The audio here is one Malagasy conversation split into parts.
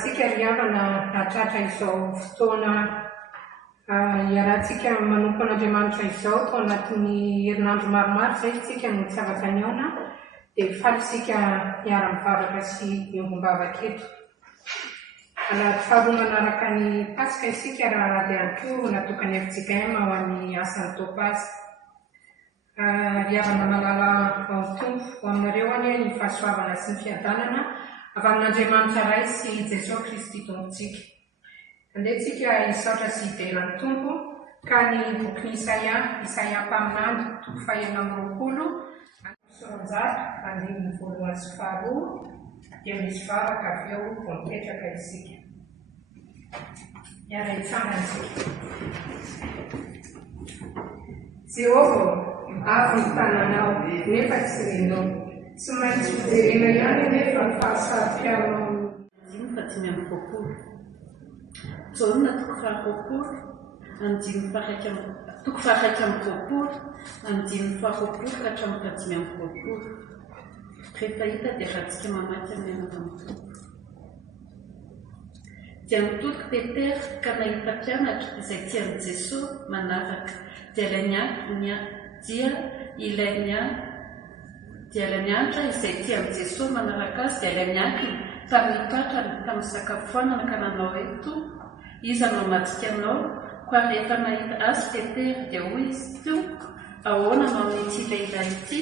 iarahantsika riavana atratra izao fotoana iarahantsika manompo an'Andriamanitra izao tao anatin'ny herinandro maromaro zay tsika no tsy afaka niaona dia faly isika miara-mivavaka sy miombom-bavaka eto. Faharoa manaraka ny Pasika isika raha dia ankory natokany avitsika ho an'ny asan'ny Topasy. Riavana malala ao tompo ho aminareo any ny fahasoavana sy ny fiadanana avy amin'Andriamanitra Ray sy Jesosy Kristy Tompontsika. Andehantsika hisaotra sy hideran'ny Tompo ka ny bokin'ny Isaia mpaminany toko 220 soronjato andininy 1 sy 2 dia misy vavaka avy eo vao mipetraka isika. Miara hitsangana isika. Jehova, avy ny tananao nefa tsy renao, tsy maintsy fijerena ihany nefa ny fahasarika-nao. Fa tsy miambokolo. Jaona toko 20, andiny toko 20, andiny 20 ka hatramin'ny 5. Rehefa hita dia rahantsika mamaky amin'ny an'Andriamanitra. Dia nitodika Petera ka nahita mpianatra izay tian'i Jesosy manaraka dia ilay nianatra izay tian'i Jesosy manaraka azy dia ilay niankina tamin'ny tratrany tamin'ny sakafona ka nanao hoe Tompo, iza no madika anao? Ka rehefa nahita azy Petera dia hoy izy, Tompo, ahoana no amin'ity lehilahy ity?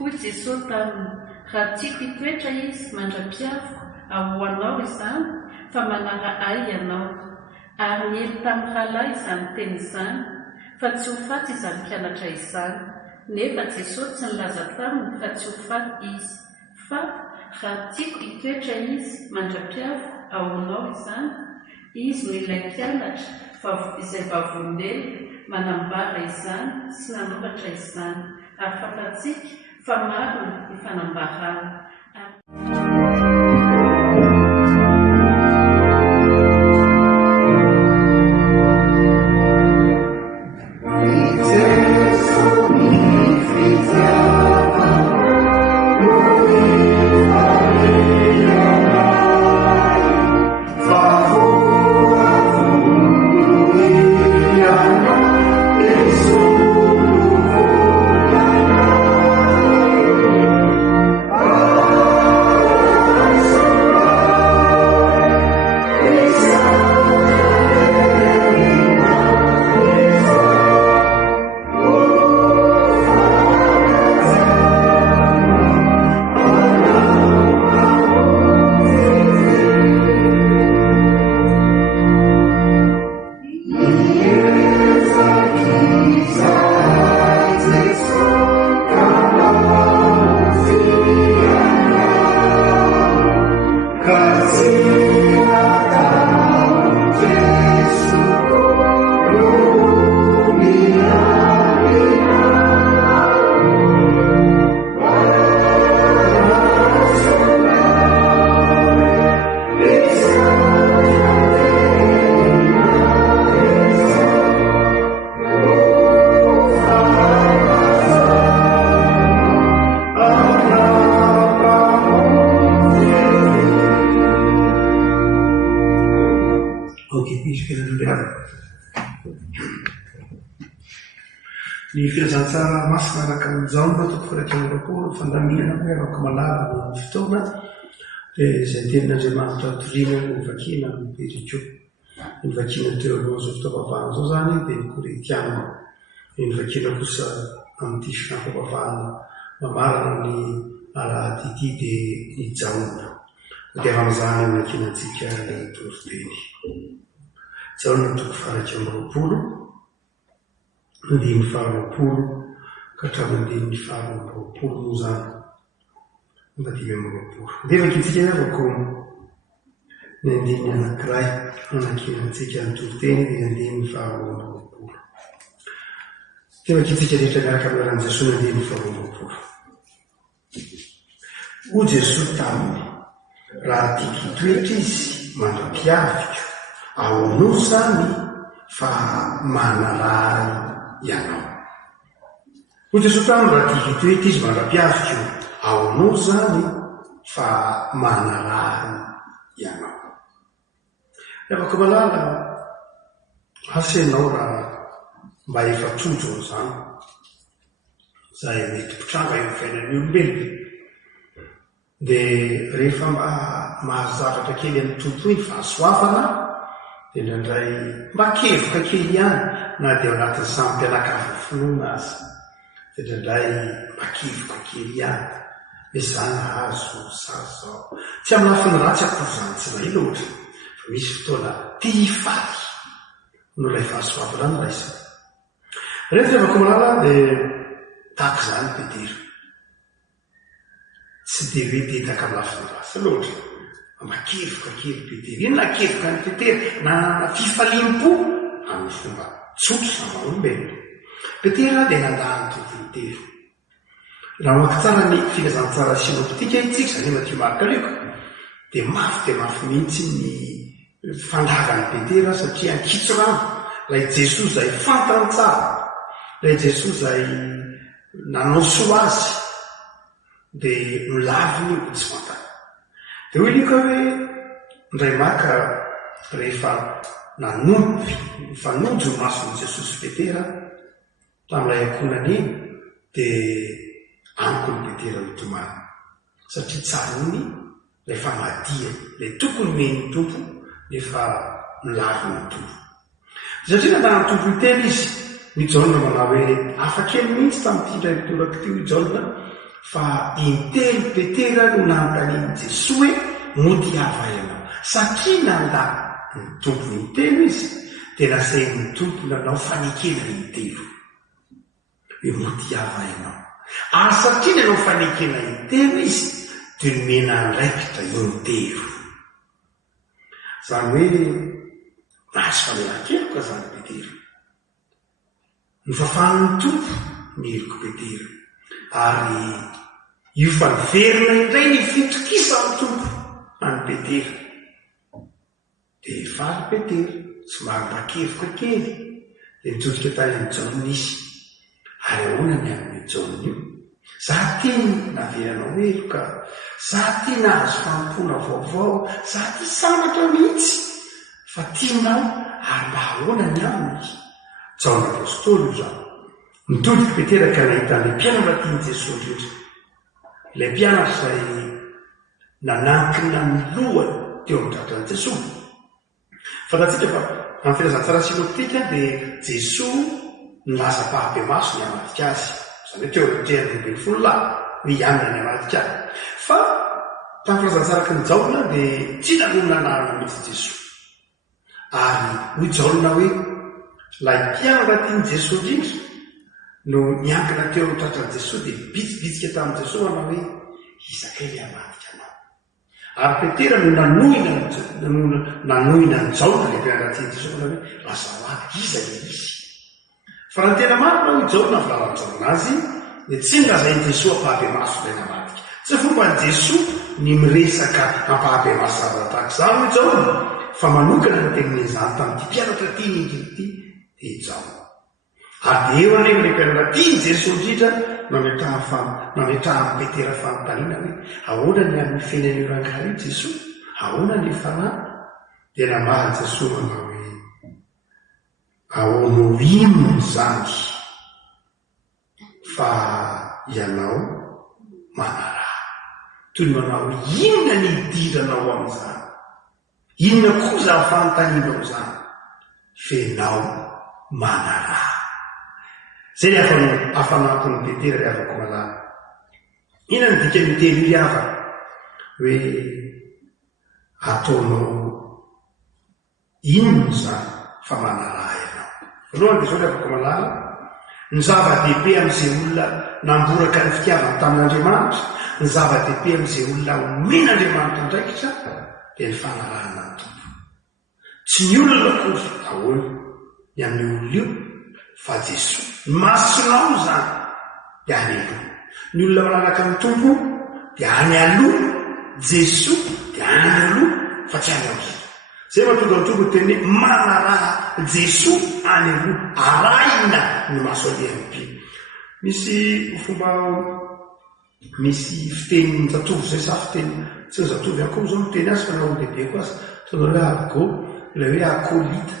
Hoy Jesosy taminy, raha tiako hitoetra izy mandra-piaviko ahoanao izany fa manara ay ianao. Ary niely tamin'ny rahalahy izany teny izany fa tsy ho faty izany mpianatra izany. Nefa Jesosy tsy nilaza taminy fa tsy ho faty izy, fa raha tiako hitoetra izy mandra-piaviko ahoanao izany. Izy no ilay mpianatra izay vavolombelona manambara izany sy nanoratra izany ary fantatsika fa maro ny fanambarana. Ny filazantsara masina araka amin'izao toko 20 fandamina hoe araka malala ny fotoana dia izay tenin'Andriamanitra toriana ny vakina ny perikio. Ny vakina teo aloha zao fitaovavahana zao zany dia ny Korintiana. Ny vakina kosa amin'ity fitaovavahana mamarana ny alahady ity dia ny Jaona. Dia amin'izany ny vakinantsika ny toriteny. Jaona toko 20, andiny 20 ka hatramin'ny 20 moa zany. Dia vakitsika avako ny andiny anankiray anakinantsika ny toriteny dia andiny 20. Dia vakitsika rehetra miaraka amin'aran'i Jesosy andiny 20. Ho Jesosy taminy, raha tiako hitoetra izy mandra-piaviko ahoanao zany fa manarary ianao. Ho Jesosy taminy, raha tiako hitoetra izy mandra-piaviko ahoanao zany fa manarary ianao. afaka malala asenao raha mba efa trojo zany zay mety mpitranga eo fiainan'ny olombelona dia rehefa mahazo zavatra kely amin'ny tompo iny fahasoavana dia nandray mba kevoka kely ihany na dia ao anatin'ny samym-pianakavy finoana azy dia nandray mba kevoka kely ihany hoe zany azo sazy zao tsy amin'ny lafiny ratsy akory zany tsy mahay loatra fa misy fotoana tia hifaly no ilay fahasoavana no raisana rehefa avako malala dia tahaka zany Petera tsy dia hoe tetaka amin'ny lafiny ratsy loatra makevoka kely Petera ino nakevoka ny Petera na fifalim-po amin'ny fomba tsotro sama-olombelona Petera dia nandany tompony telo raha maka tsara ny filazantsara sinoptika itsika zany Matthieu Marc Luc dia mafy mihitsy ny fandragany Petera satria ankitso rano ilay Jesosy izay fantany tsara ilay Jesosy izay nanao soa azy dia milaviny io tsy fantany dia hoy lika hoe ndray maka rehefa fanonjo ny mason'i Jesosy Petera tamin'ilay ankonany iny dia amiko ny Petera mitomany satria tsara iny ilay famadia ilay tokony meny tompo nefa milaviny ny tompo satria nandany tompo itelo izy mijaona manao hoe afakely mihitsy tamin'ity indray mitoraka teo ijaona fa intelo Petera no nanontaniany Jesosy hoe mody ava ianao satria nanda ny tompo intelo izy dia nasainy ny tompo nanao fanekena intelo hoe mody ava ianao ary satria nanao fanekena intelo izy dia nomena ndraikitra intelo zany hoe nahazo famelan-keloka zany Petera nofafan'ny tompo nieriko Petera ary io fa niverina indray ny fitokisa amin'ny tompo any Petera dia faly Petera somary mba-kevoka kely dia nitsotsika tany amin'ny jaona izy ary ahoana ny amin'ny jaona io za tia naveranao heloka za tia nahazo fampona vaovao za tia samatra mihitsy fa tianao ary mba ahoana ny aminy jaona apôstôly io zany nitodika Petera ka nahita ilay mpianatra tiany Jesosy indrindra ilay mpianatra izay nanankina ny lohany teo amin'ny tratran'i Jesosy fantatsika fa amin'ny filazantsara sinoptika dia Jesosy nilaza pahabe maso ny hamadika azy zany hoe teo amin'ny 30 hoe ianona ny hamadika azy fa tamin'ny filazantsaraka ny jaona dia tsy nanonona anarana mihitsy Jesosy ary hoy jaona hoe lay mpianatra tiany Jesosy indrindra no niankina teo amin'ny tratran'i Jesosy dia bitsibitsika tamin'i Jesosy manao hoe izakay ny hamadika anao ary Petera no nanohina ny jaona ilay mpianatra tiany Jesosy manao hoe azahoady iza le izy fa raha tena marina hoy jaona filalan-jaona azy dia tsy nilazainy Jesosy ampahabe maso ilay namadika tsy fomba ny Jesosy ny miresaka ampahabe maso zavatra tahaka izany hoy jaona fa manokana ny tenin'izany tamin'ity mpianatra tiany indrindra ity dia jaona ary eo anefa ilay mpianatra tiany Jesosy indrindra nametrahan'ny Petera fanontaniana hoe ahoana ny amin'ny fiainan'io rangahy io Jesosy ahoana ny fanahy dia namariny Jesosy manao hoe ahoana inona zany fa ianao manaraha toy ny manao inona ny idiranao amin'izany inona koza fanontanianao zany fenao manaraha zay ny afanampon'ny Petera ny afako malala ina ny dika miteny io hafa hoe ataonao inona zany fa manaraha ianao voalohany dia zao ny afako malala ny zava-dehibe amin'izay olona namboraka ny fitiavana tamin'Andriamanitra ny zava-dehibe amin'izay olona omen'Andriamanitra ndraikitra dia ny fanarahana ny tompo tsy ny olona kory ahoana ny amin'ny olona io fa Jesosy masonao zany dia any aloha ny olona manaraka ny tompo dia any aloha Jesosy dia any aloha fa tsy any aloha zay mahatonga ny tompo teny hoe manaraha Jesosy any aloha arahina ny maso alehany be misy fomba misy fiteny zatovo zay sa fiteny tsy ny zatovo akoho zao miteny azy fa nao lehibe ko azy tonga hoe argot ilay hoe akolita.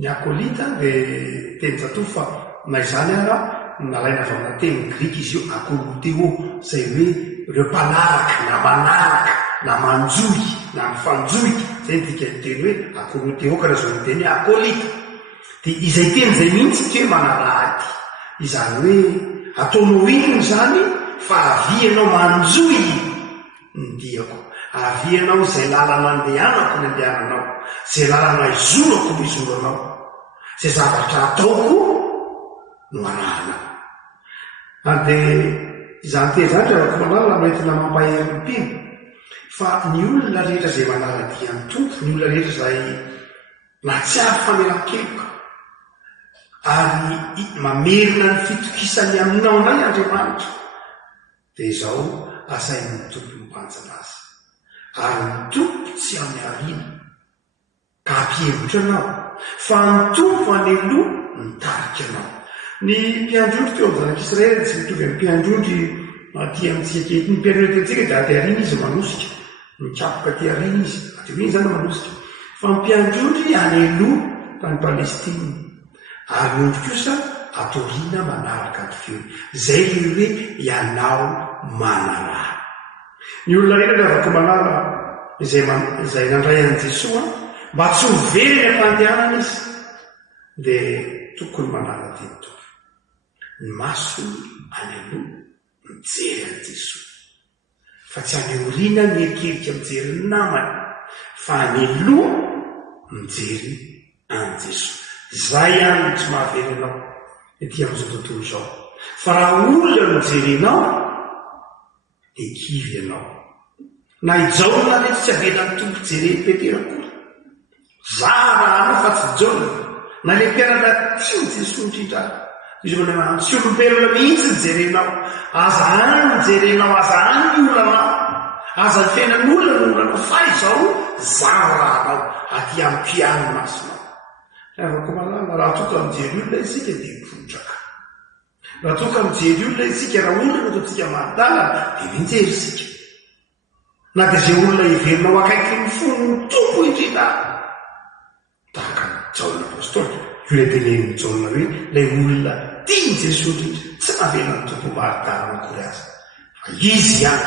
Ny akolita dia teny jatovo fa na izany ara nalaina avy amina teny grika izy io akoloteo, izay hoe ireo mpanaraka na manaraka na manjoy na mifanjoika, zay dika ny teny hoe akoloteo ka raha zao ny teny hoe akolita. Dia izay teny izay mihitsy tsy hoe manarahady, izany hoe ataonao inony zany fa avianao manjoy ny diako, avianao izay lalana andehanako ny andehananao, izay lalana izorako no izoranao, izay zavatra ataoko no arahana. Dia izany teny zany rehefa manala noentina mampahery ny mpino fa ny olona rehetra izay manaladia ny tompo, ny olona rehetra izay na tsy ary famelan-keloka ary mamerina ny fitokisany aminao anay Andriamanitra, dia izao asainy ny tompo mipanjana azy, ary ny tompo tsy amiariana ka ampihevotra anao, fa ny tompo an'eloha nitarika anao. Ny mpiandrondry teo amin'ny zanak'Israely tsy mitovy amin'ny mpiandrondry aty amintsika kety. Ny mpiandrondry tentsika dia aty arina izy manosika, mikapoka aty arina izy, aty arina zany manosika, fa ny mpiandrondry an'eloha tany Palestina, ary ondry kosa atoriana manaraka ny feo. Zay le hoe ianao manaraha. Ny olona rehetra afaka manara izay nandray an'i Jesoa mba tsy ho very ny fandehanana izy, dia tokony manara teto. Ny masony any aloha mijery an'i Jesoa, fa tsy any aoriana mierikerika mijery ny namany, fa any aloha mijery an'i Jesoa. Zay any tsy mahavery anao ety amin'izao tontolo izao. Fa raha olona mijery anao dia kivy ianao. Na ijaona rehetra tsy avelan'ny tompo jereny Petera koa, zara anao fa tsy ijaona. Na le mpianatra tiany Jesoa indrindra, izy manana tsy olombelona mihitsy nijerenao, aza any nijerenao, aza any ny olanao, aza ny fiainan'olona ny olanao, fa izao zara anao aty amin'ny mpiano masonao. Afaka malala raha toka mijery olona isika dia mipotraka, raha toka mijery olona isika, raha olona ataontsika mahatala dia mijery isika. Na dia izay olona iverinao akaiky ny fony ny tompo indrindra, tahaka Jaona apôstôly, io ilay teneniny Jaona hoe ilay olona tiany Jesoa indrindra, tsy navela ny tompo mahatala akory azy, fa izy ihany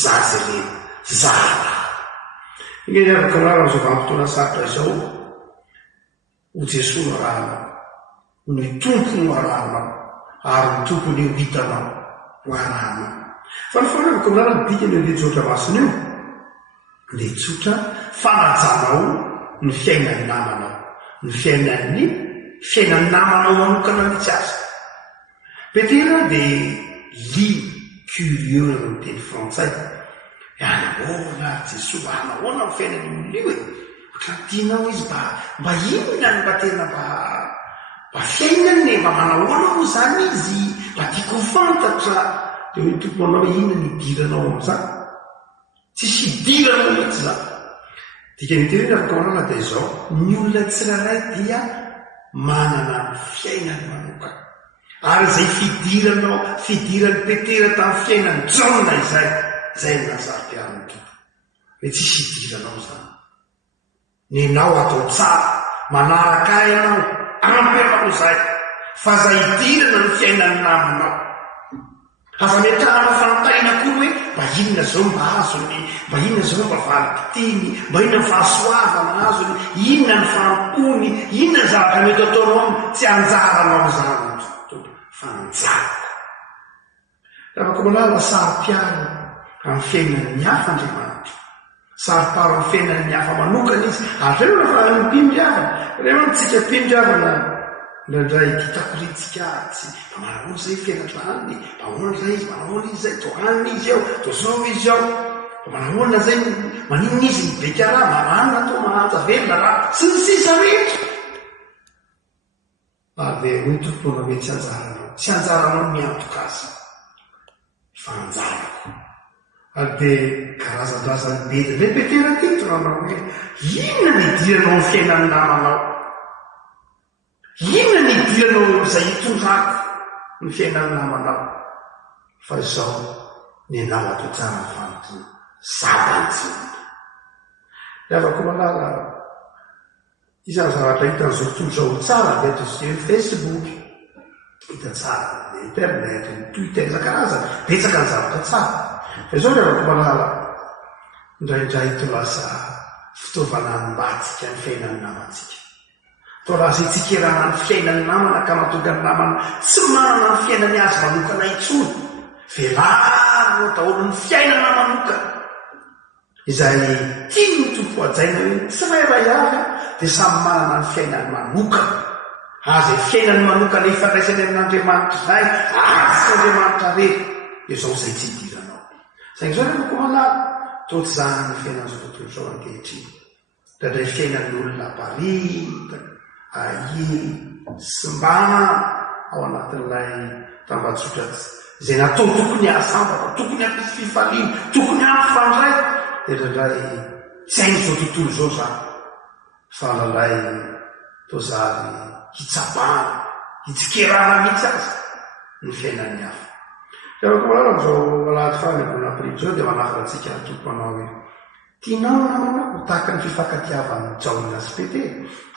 zaza ireny zara. Ingeny afaka malala amin'izao vanim-potoana sarotra izao, ho Jesoa no arahanao, ny tompo no arahanao, ary ny tompo ny hitanao ho arahanao. Fa ny fanavaka milala ny dikany an'ilay tsotra masina io, ilay tsotra fanajanao ny fiainany namanao, ny fiainany namanao manokana mihitsy azy. Petera dia curieux ny teny frantsay, anahoana Jesoa, anahoana ny fiainany olona io e, tianao izy mba inona ny mba tena mba fiainany, mba manahoana moa zany izy, mba tiako fantatra. Dia hoe tompo manao inona ny idiranao amin'izany, tsisy idiranao mihitsy zany. Dikan'iteny afaka manana dia izao, ny olona tsirairay dia manana fiainany manokana, ary izay fidiran'ny Petera tamin'ny fiainany Jaona izay no nazara-piaran'ny tompo hoe tsisy idiranao zany. Nenao atao tsara, manaraka ianao, ampy anao zay, fa zay idirana ny fiainany namanao. Aza metrahana fantarina koa hoe mba inona zao mba azony, mba inona zao mba valipitiny, mba inona ny fahasoavana azony, inona ny fampony, inona ny zavatra mety ataonao tsy anjaranao zany fa anjarako. Afaka malala sari-piara amin'ny fiainan'ny hafa Andriamanitra, sari-paro amin'ny fiainan'ny hafa manokana izy. Ary reo rehefa ny mpindriavana, reo ntsika mpindriavana ndraindray titakoritsika tsy mba manahoana izay fiainatrany, mba ahoana izay izy, manahoana izy zay, to anina izy ao, to zao izy ao, mba manahoana zay, maninona izy mibeka raha, manana to mahanja velona raha, sy ny sisa rehetra. Ary dia hoe tompona hoe tsy anjaranao miantoka azy, fa anjarako. Ary dia karazan-drazany be le Petera teto ranao hoe inona ny idiranao ny fiainany namanao, inona ny idiranao izay hitondrako ny fiainany namanao, fa izao nenao atao tsara ny fanontona zabantsiny. Avako malala izany zavatra hitan'izao tontolo zao tsara dia ny Facebook hita tsara ny internet ny Twitter isan-karazany betsaka ny zavatra tsara fa izao ny avako malala indraindray to lasa fitaovana mbatsika ny fiainan'ny namantsika to lasa itsikirana ny fiainan'ny namana ka mahatonga ny namana tsy manana ny fiainany azy manokana intsony velaro daholo ny fiainana manokana izay tiany ny tompo ajaina hoe tsy rairay avy dia samy manana ny fiainany manokana azy fiainany manokana ifandraisany amin'Andriamanitra izay asy Andriamanitra rery dia izao izay tsy hidiranao saingy izao rehefa koa malala toaty zany ny fiainan'izao tontolo izao ankehitriny dadray fiainan'ny olona paritaka ahily sy mba ao anatin'ilay tambatsotra izay natao tokony asambaka tokony ampisy fifaliana tokony ampifandray indraindray tsy hainy izao tontolo izao zany fa lalay tozary hitsabana hitsikerana mihitsy azy ny fiainan'ny hafa rehefa koa malala zao malahady fanebona privo zao dia manafiratsika tomponao hoe tianao namanao tahaka ny fifankatiavan'ny Jaona sy Petera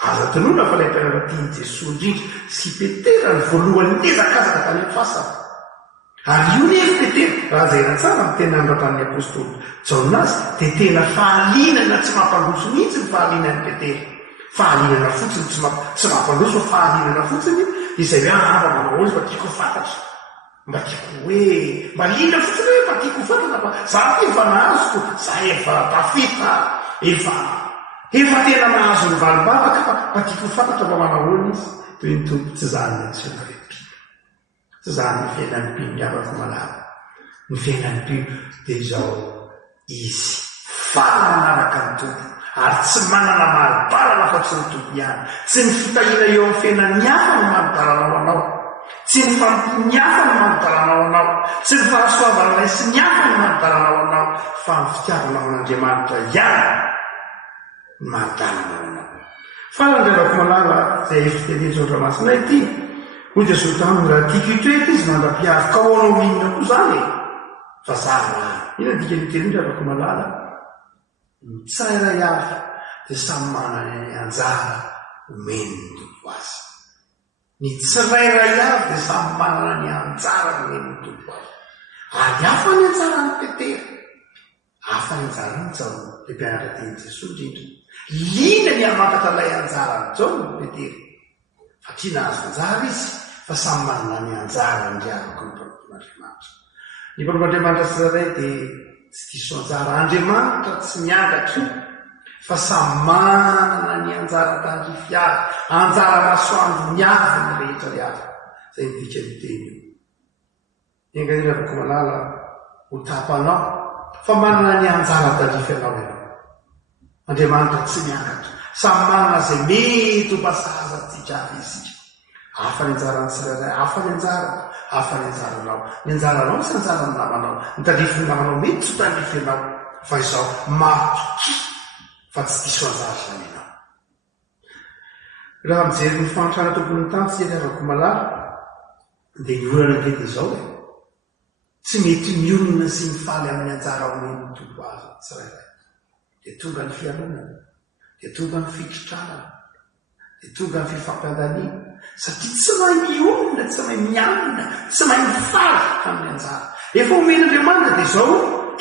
aza tonoana fa ilay mpianatra tiany Jesosy indrindra sy Petera ny voalohany niezakazaka tany amin'ny fasana ary io nefa Petera raha zay na tsara ny tena andratan'ny apôstôly Jaonasy dia tena fahalinana tsy mampandroso mihitsy ny fahalinan'ny Petera fahalinana fotsiny tsy mampandroso fa fahalinana fotsiny izay hoe ava manao ozy mba tiako fantatra mba tiako hoe mba lina fotsiny hoe mba tiako fantatra fa za efa nahazoko za efa tafita efa tena nahazo ny valimbavaka fa mba tiako fantatra mba manahoana izy toy ny tompo tsy zany ny tsy zany ny fiainan'ny mpino miavaka malala ny fiainan'ny mpino dia izao izy fananaraka ny tompo ary tsy manana maribarana fa tsy ny tompo ihany tsy ny fitahina eo amin'ny fiainan'ny hafa no manidaranao anao tsy ny fampony hafa no manidaranao anao tsy ny fahasoavan'ilay sy ny hafa no manidaranao anao fa ny fitiavanao an'Andriamanitra ihany no manidaranao anao fa nandrerako malala izay fitenentsy Andriamasina ity hoy dia zao tany raha tiako itoeto izy mandra-piavy ka ho anao minina koa zany fa zava ina dika niteny rehefa malala tsy rairay avy dia samy manana ny anjara omeny ny tompo azy ny tsirairay avy dia samy manana ny anjara omeny ny tompo azy ary hafa ny anjaran'ny Petera hafa ny anjarany Jaona dia mpianatra teny Jesosy indrindra lina ny hamakatra ilay anjarany Jaona ny Petera fa tia nahazo anjara izy fa samy manana ny anjara ndriavako ny mpanompin'Andriamanitra ny mpanompin'Andriamanitra tsirairay dia tsy diso anjara Andriamanitra tsy miangatra fa samy manana ny anjara tandrifiady anjara masoandro miavy ny rehetra rehetra zay midika ny teny engairako malala ho tapanao fa manana ny anjara tandrify anao ianao Andriamanitra tsy miangatra samy manana zay mety ho basaza tsika avy isika hafa ny anjarany tsirairay hafa ny anjaranao ny anjaranao sy anjarany namanao ny tandrify namanao mety tsy tandrify anao fa izao matoki fa tsy diso anjara zany ianao raha mijery ny fantrana tompony tany tsy rehavako malala dia ny olana mety izao tsy mety mionina sy mifaly amin'ny anjara omeny tompo azy tsirairay dia tonga ny fialonana dia tonga ny fikitrarana dia tonga ny fifampiadaniana satria tsy mahay mionina tsy mahay mianina tsy mahay mifaly amin'ny anjara efa omen'Andriamanitra dia izao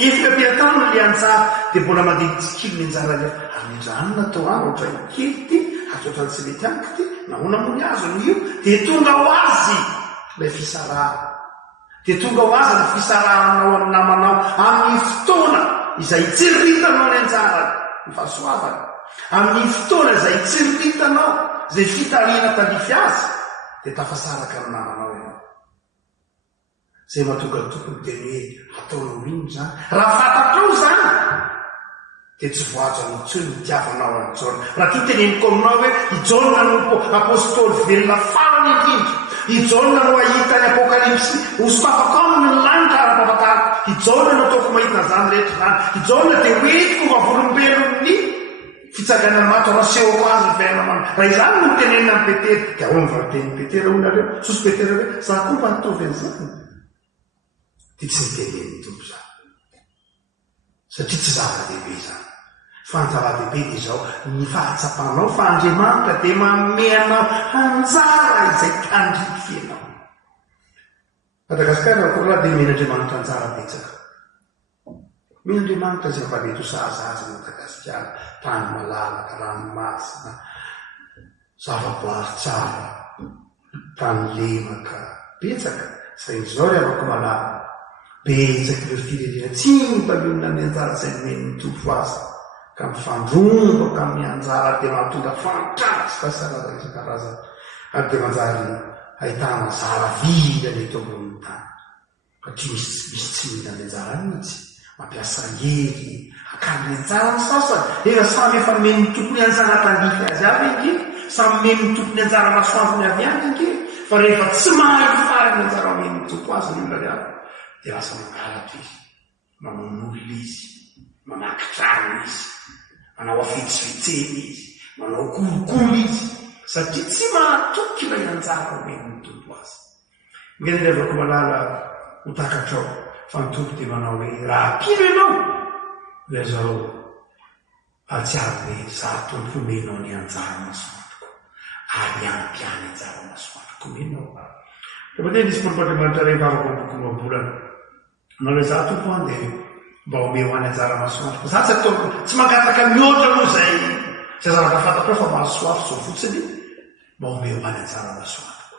efa ampiatanana le anjara dia mbola mandeha tsikilo ny anjara le andrano natao any ohatray kely ty azotrany tsy mety amiko ty nahoana mony azony io dia tonga ho azy ilay fisarahana dia tonga ho azy ny fisarahanao amin'ny namanao amin'ny fotoana izay tsiritanao ny anjara ny fahasoavana amin'ny fotoana izay tsiritanao izay fitariana tandrify azy dia tafasaraka ny namanao ianao zay mahatonga ny tompony teny hoe ataonao mino zany raha fantatrao zany dia tsy voajo amin'ntsony mitiavanao amin'ny Jaona raha tia teneniko aminao hoe i Jaona no apôstôly velona farany indrindra i Jaona no ahita ny apokalipsy hosokafaka aminy ny lanitra ara-pahafatara i Jaona no ataoko mahita zany rehetra zany i Jaona dia hoetiko vavolombelon'ny fitsangana maty rasehoko azy fiainamana raha izany no tenenina ny Petera dia ahoana vaten'ny Petera onareo sosy Petera hoe za koa mba nitovy an'izany dia tsy niteneniny tompo zany satria tsy zava-dehibe zany fanjava-dehibe dia zao ny fahatsapanao fa Andriamanitra dia manome anao anjara izay tandrifianao. Madagasikara koraha dia mena Andriamanitra anjara betsaka. Mena Andriamanitra izay vaneto sahazaza Madagasikara, tany malalaka, ranomasina, zavaboary tsara, tany lemaka, betsaka. Izay izao ry avako malala. Betsaka ireo firenena tsy mpamionina ny anjara izay nomen'ny Tompo azy ka mifandrombaka amin'ny anjara dia mahatonga fantasy fahasalamana isan-karazany ary dia manjary ahitana zara vida ny eto ambonin'ny tany. Satria misy tsy mihina ny anjara mihitsy, mampiasa hery, akany ny anjara ny sasany, efa samy efa men'ny tompony anjara tandify azy avy inge, samy men'ny tompony anjara masoandrony avy any inge, fa rehefa tsy mahay fary ny anjara men'ny Tompo azy ny olona avy dia lasa mangalatra izy, mamono izy, manakitrano izy, manao afitsifitseny izy, manao kolokolo izy, satria tsy mahatoky ilay anjara omen'ny Tompo azy. Mena ilevako malala ho takatrao fa ny Tompo dia manao hoe raha pino ianao ilay zao atsiary hoe za Tompo omenao ny anjara masoandroko ary ampiany anjara masoandroko omenao. Rehefa dia nisy Mpandriamanitra ray vavako ambokolombolana nao za Tompo any dia mba ome ho any anjara masoandroko. Za tsy ataoko tsy mangataka mihoatra moa zay zavatra fantatro fa mahasoafo zao fotsiny mba ome ho any anjara masoandroko,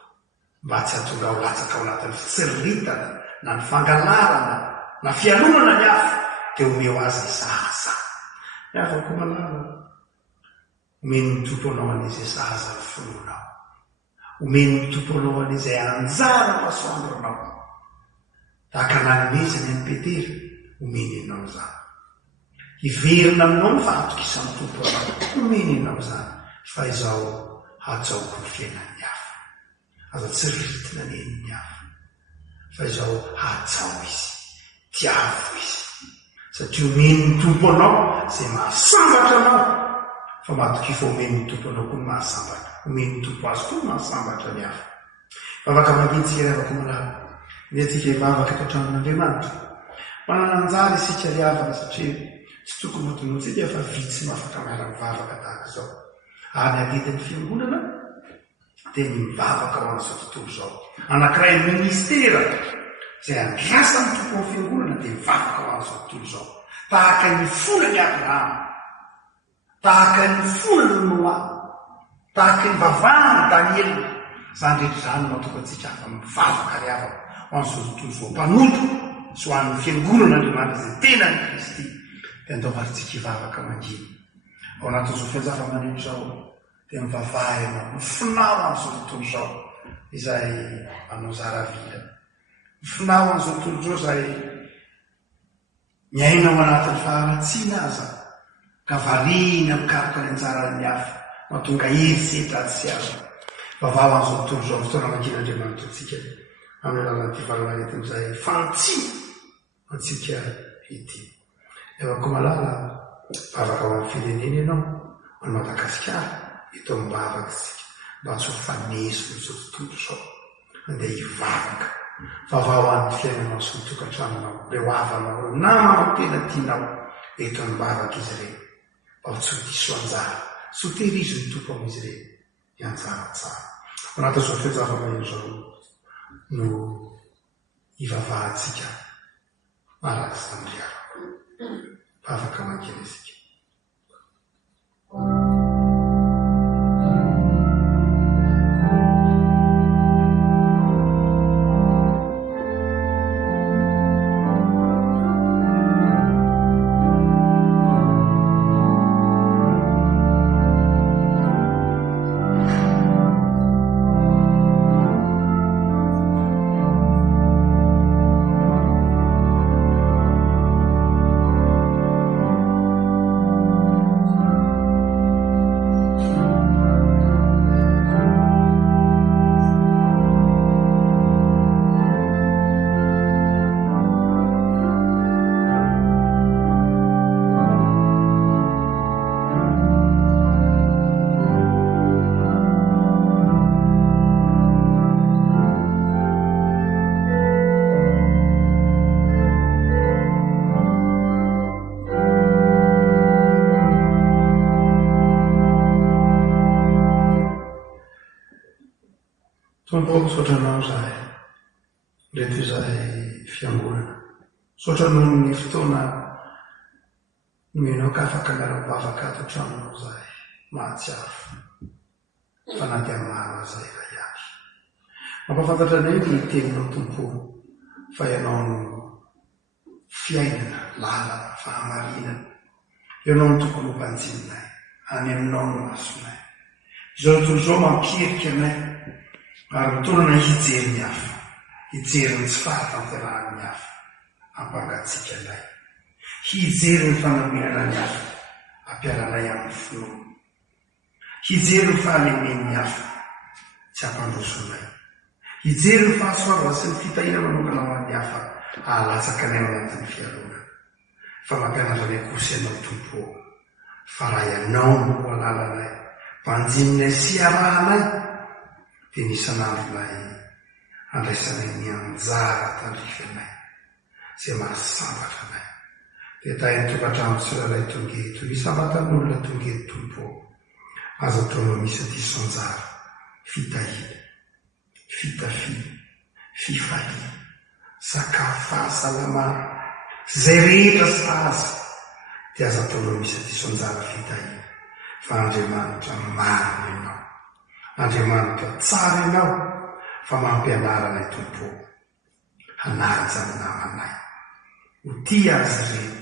mba tsy hatonga ho latsaka ao anatin'ny fitsiriritana na ny fangalarana na fialonana ny hafa dia ome ho azy zaza. Ny afako malala omen'ny Tompo anao an'izay zaza ny fononao, omen'ny Tompo anao an'izay anjara masoandronao. Tahaka nanomezany any Petera omeny ianao zany, hiverina aminao ny fahatokisany Tompo anao, omeny ianao zany fa izao hatsaoko ny fiainan'ny hafa, aza tsy ritina ny eniny hafa, fa izao hatsao izy, tiavo izy, satria omen'ny Tompo anao izay mahasambatra anao, fa matoky fa omen'ny Tompo anao koa ny mahasambatra, omen'ny Tompo azy koa ny mahasambatra ny hafa. Vavaka manditsika ravako malala ny atsika hivavaka eto an-tranon'Andriamanitra, manana anjara isika riavana satria tsy tokony hotonontsika fa vitsy mafaka miara-mivavaka tahaka izao. Ary aditin'ny fiangonana dia ny mivavaka ho an'izao tontolo izao. Anankiray ministera izay andrasan'ny Tompo ny fiangonana dia mivavaka ho an'izao tontolo izao. Tahaka ny fonany Abrahama, tahaka ny fonany Noa, tahaka ny vavahany Daniela, zany rehetra zany mahatonga antsika afa mivavaka riavaka ho an'izao tontolo izao. Mpanoto sy ho an'ny fiangonana Andriamanitra izay tena ny Kristy dia andaovarintsika hivavaka mangina. Ao anatin'izao fianjara-maneno izao dia mivavaha ianao, mifinao an'izao tontolo izao izay manao zara vida, mifinao an'izao tontolo izao izay miaina ao anatin'ny faharatsiana aza ka variana mikaroka ny anjaran'ny hafa mahatonga herisetra sy azo. Vavao an'izao tontolo izao fotoana mankin'Andriamanitra antsika amin'ny alalan'ity valana etin'izay fantsina antsika ity. Evako malala bavaka ao amin'ny firenena ianao any Madagasikara eto mibavaka sika mba tsy ho faneso n'izao tontolo izao, andeha hivavaka vavao an'ny fiainanao sy ny tokantranonao, reo havanao, namana tena tianao eto mibavaka izy ireny, mba ho tsy ho diso anjara, tsy ho tehirizo ny Tompo amin'izy ireny ny anjara tsara. Anatin'izao fianjara-maneno izao no hivavahantsika malaky sy tamiriavako bavaka mankeny isika. Tompo misaotranao zahay reto izahay fiangonana. Misaotranao ny fotoana nomenao ka afaka miara-mivavaka ato an-tranonao zahay mahatsiaro fanaty amin'ny marina zay iray avy. Mampafantatra anay ny teninao tompo fa ianao no fiainana, lalana, fahamarinana. Ianao no tokony ho mpanjinonay, any aminao no masonay. Izao tontolo izao mampirika anay ary mitonana hijery ny hafa, hijery ny tsy fahatanterahany ny hafa, hampangatsiaka anay. Hijery ny fanaminana ny hafa, ampiaranay amin'ny finoana. Hijery ny fahalemeny hafa, tsy hampandrosonay. Hijery ny fahasoavana sy ny fitahina manokana ho an'ny hafa, ahalatsaka anay ao anatin'ny fialonana. Fa mampianatra anay kosa ianao tompo, fa raha ianao no ho alalanay, mpanjininay sy arahanay, dia nisan'andronay andraisanay ny anjara tandrifanay, izay mahasambatra anay. Dia tahin'ny tokantrano tsirairay tongeto, hisambatan'olona tongeto tompo, azo ataonao misy diso anjara, fitahina, fitafina, fifahina, sakafo fahasalamana, zay rehetra sazy, dia azo ataonao misy diso anjara fitahina. Fa Andriamanitra marina ianao, Andriamanitra tsara ianao, fa mampianara anay tompo, hanaja ny namanay, ho tia azy ireny,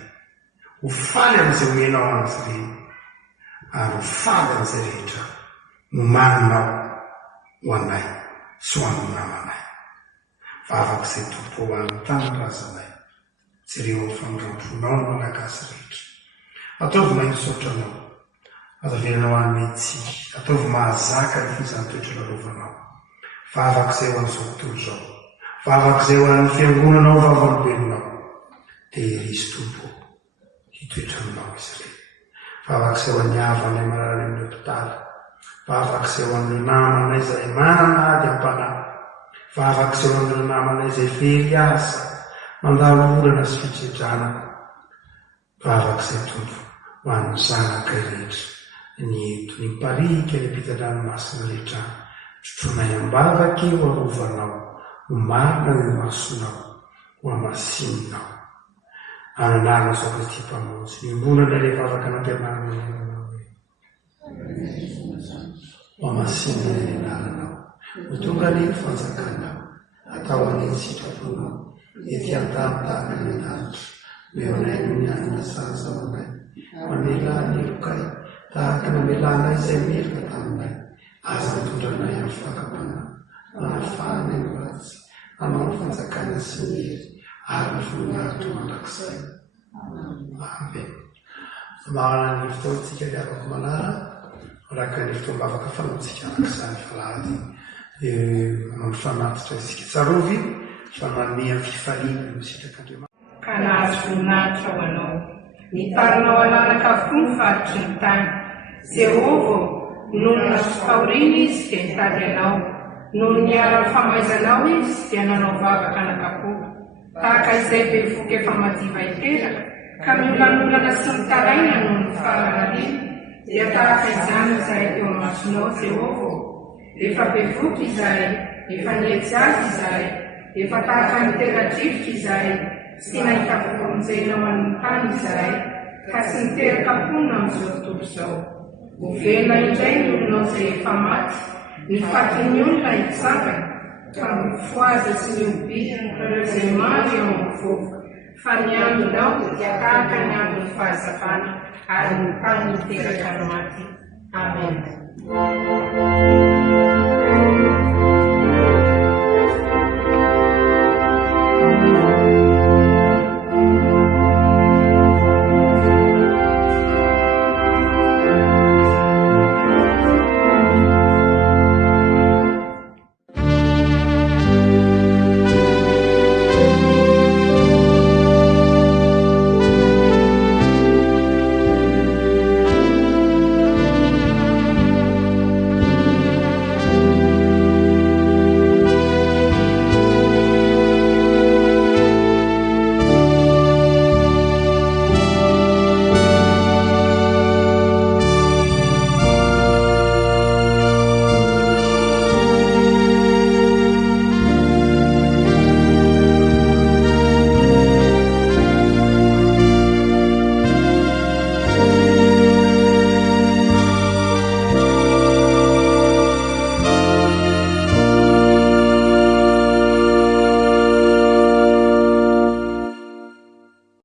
ho faly amin'izay omenao azy ireny, ary ho faly amin'izay rehetra nomaninao ho anay sy ho an'ny namanay. Vavaka izay tompo ho an'ny tanindrazanay, tsy ireo famindramponao ny malagasy rehetra. Ataovy mahay misaotranao, azavelanao amin'ny tsy, ataovy mahazaka ny fizany toetra lalovanao. Vavaka izay ho an'izao tontolo izao, vavaka izay ho an'ny fiangonanao vavanobelonao, dia irisy tompo hitoetra aminao izy ireny. Vavaka izay ho an'ny havanay marary amin'ny hopitaly, vavaka izay ho an'ny namanay izay manana ady am-panahy, vavaka izay ho an'ny namanay izay very asa, mandalo orana sy fitredrana, vavaka izay tompo ho an'ny zanaka rehetra, ny ento, ny parika, ny ampitan-dranomasina rehetra, trotronay ambavaka eo arovanao, ho marina ny masonao, ho amasinonao. Ananarana sao Kristy mpamonjy, mimbonana ilay vavaka nampianarana ianao hoe ho amasinona ny anaranao, ho tonga ny fanjakanao, atao any sitraponao, ety an-tany ny lanitra, meonay no ny anina sahazamanay, mamela ny lokay, tahaka namelanay izay melaka taminay, aza mitondranay amin'ny fakapana, manafahana ny ratsy, anao ny fanjakana sy ny hery, ary ny voninahitra mandrakizay. Amen. Marana ny fotoantsika dia afaka manara, araka ny fotoam-bavaka fanaontsika arak'izany falady, manao ny fanatitra isika tsarovy, fa manome amin'ny fifaliana no sitrak'Andriamanitra. Ka nahazo voninahitra ho anao, nitarinao ananaka avokoa ny faritry ny tany. Jehova, noho ny fahoriana izy dia nitady anao, noho ny ara-famaizanao izy dia nanao vavaka anakapo. Tahaka izay be voky efa madiva iteraka, ka miolanolana sy mitaraina noho ny fahamarina, dia tahaka izany izahay teo amasonao Jehova. Efa be voky izahay, efa nietsy azy izahay, efa tahaka ny tera-drivotra izahay, sy nahita vokonjena ho an'ny tany izahay, ka sy niteraka-pona amin'izao tontolo izao. Ho velona indray ny olonao izay efa maty, ny fatin'ny olona hitsangana, ka mifoaza sy miobidy ireo izay maro eo mivoaka. Fa ny andronao dia tahaka ny andron'ny fahazavana, ary ny tany miteraka ny maty. Amen.